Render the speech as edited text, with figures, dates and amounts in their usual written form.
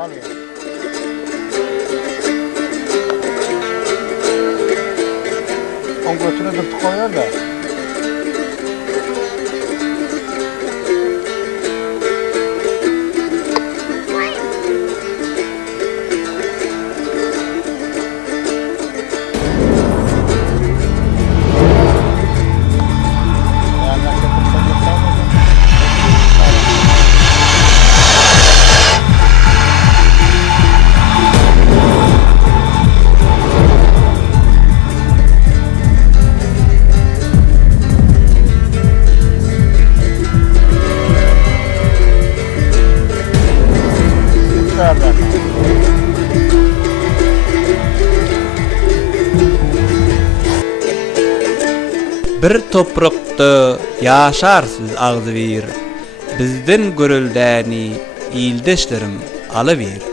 Kalıyor. On götüne de koyuyor da. Bir toprakda yaşarsız ağzı bir, bizden görüldäni ildeşlerim alıver.